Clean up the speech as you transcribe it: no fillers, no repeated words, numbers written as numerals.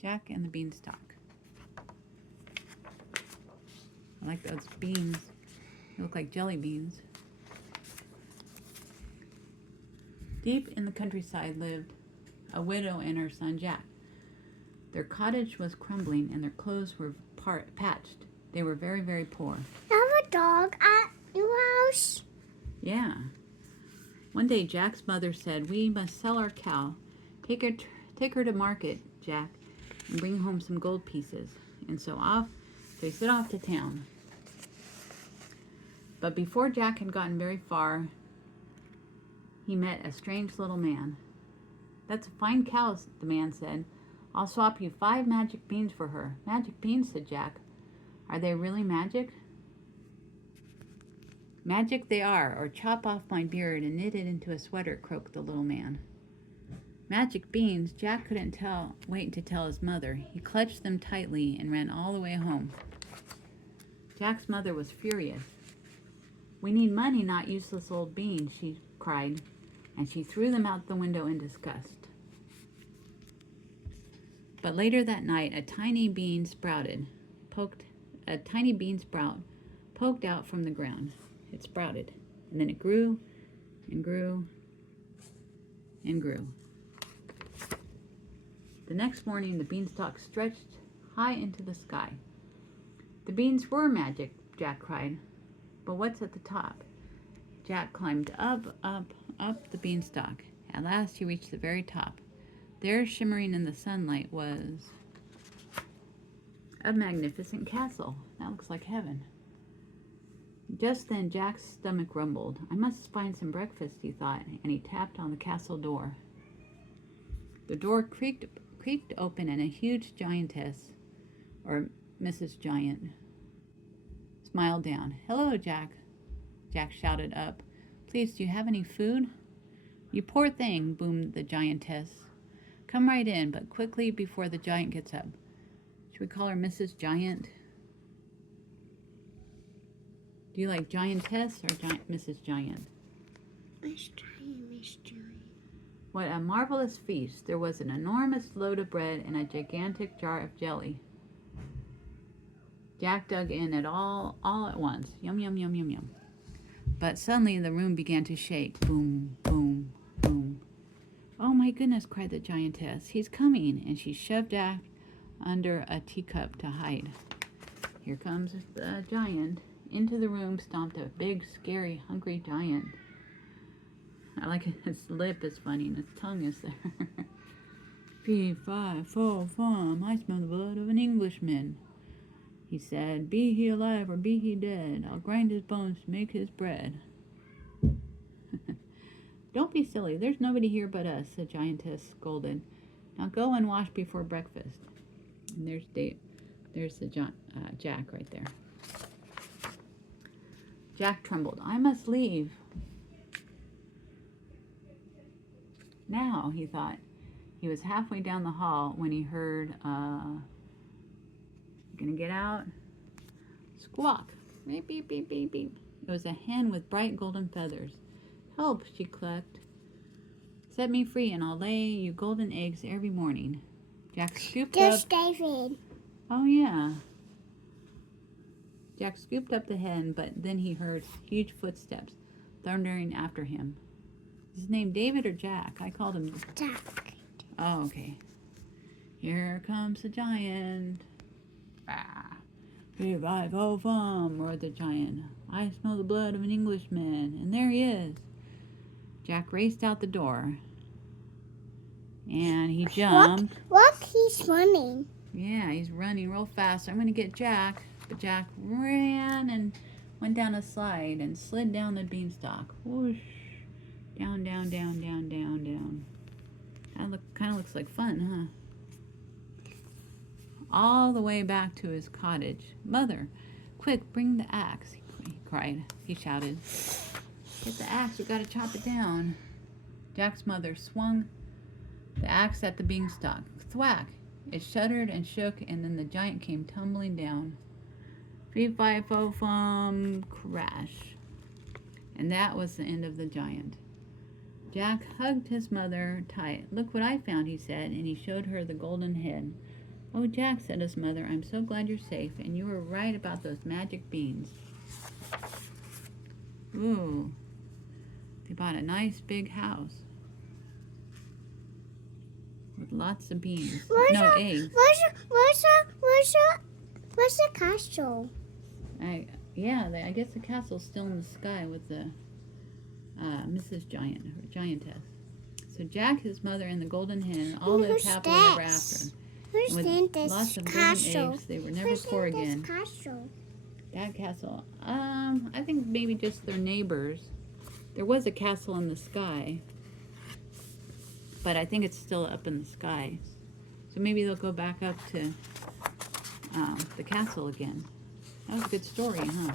Jack and the Beanstalk. I like those beans. They look like jelly beans. Deep in the countryside lived a widow and her son Jack. Their cottage was crumbling and their clothes were patched. They were very, very poor. You have a dog at your house? Yeah. One day Jack's mother said, "We must sell our cow. Take her to market, Jack, and bring home some gold pieces." And so they set off to town. But before Jack had gotten very far, he met a strange little man. "That's a fine cow," the man said. "I'll swap you 5 magic beans for her." "Magic beans," said Jack. "Are they really magic?" "Magic they are, or chop off my beard and knit it into a sweater," croaked the little man. Magic beans! Jack couldn't wait to tell his mother. He clutched them tightly and ran all the way home. Jack's mother was furious. "We need money, not useless old beans," she cried, and she threw them out the window in disgust. But later that night, a tiny bean sprout poked out from the ground. It sprouted, and then it grew and grew and grew. The next morning, the beanstalk stretched high into the sky. "The beans were magic," Jack cried. "But what's at the top?" Jack climbed up the beanstalk. At last he reached the very top. There, shimmering in the sunlight, was a magnificent castle. That looks like heaven. Just then Jack's stomach rumbled. "I must find some breakfast," he thought, and he tapped on the castle door. The door creaked open, and a huge giantess, or Mrs. Giant, smiled down. "Hello, Jack," Jack shouted up. "Please, do you have any food?" "You poor thing," boomed the giantess. "Come right in, but quickly before the giant gets up." Should we call her Mrs. Giant? Do you like giantess or Mrs. Giant? Miss Giant. What a marvelous feast. There was an enormous load of bread and a gigantic jar of jelly. Jack dug in it all at once. Yum, yum, yum, yum, yum. But suddenly the room began to shake. Boom, boom, boom. "Oh my goodness," cried the giantess. "He's coming." And she shoved Jack under a teacup to hide. Here comes the giant. Into the room stomped a big, scary, hungry giant. I like it. His lip is funny and his tongue is there. "Fee, fi, fo, fum, I smell the blood of an Englishman," he said. "Be he alive or be he dead, I'll grind his bones to make his bread." "Don't be silly. There's nobody here but us," the giantess scolded. "Now go and wash before breakfast." And there's the Jack right there. Jack trembled. "I must leave now," he thought. He was halfway down the hall when he heard, "Gonna get out?" Squawk. Beep, beep, beep, beep, beep. It was a hen with bright golden feathers. "Help," she clucked. "Set me free and I'll lay you golden eggs every morning." Jack scooped Just up... David. Oh, yeah. Jack scooped up the hen, but then he heard huge footsteps thundering after him. Is his name David or Jack? I called him Jack. Oh, okay. "Here comes the giant." "Ah. Revive, oh, fum," roared the giant. "I smell the blood of an Englishman." And there he is. Jack raced out the door. And he jumped. Look, he's running. Yeah, he's running real fast. "I'm going to get Jack." But Jack ran and went down a slide and slid down the beanstalk. Whoosh. Down, down, down, down, down, down. That kind of looks like fun, huh? All the way back to his cottage. "Mother, quick, bring the axe," he cried. He shouted. "Get the axe, you gotta chop it down." Jack's mother swung the axe at the beanstalk. Thwack! It shuddered and shook, and then the giant came tumbling down. Fee, fi, fo, fum, crash. And that was the end of the giant. Jack hugged his mother tight. "Look what I found," he said, and he showed her the golden head. Oh, Jack, said his mother, I'm so glad you're safe, and you were right about those magic beans. Ooh, they bought a nice big house with lots of beans. Eggs. Where's the castle? I guess the castle's still in the sky with the Mrs. Giant, or giantess. So Jack, his mother, and the golden hen all lived happily ever after. Who's With in this lots of castle? golden eggs, they were never Who's poor in again. this castle? That castle, I think maybe just their neighbors. There was a castle in the sky, but I think it's still up in the sky. So maybe they'll go back up to the castle again. That was a good story, huh?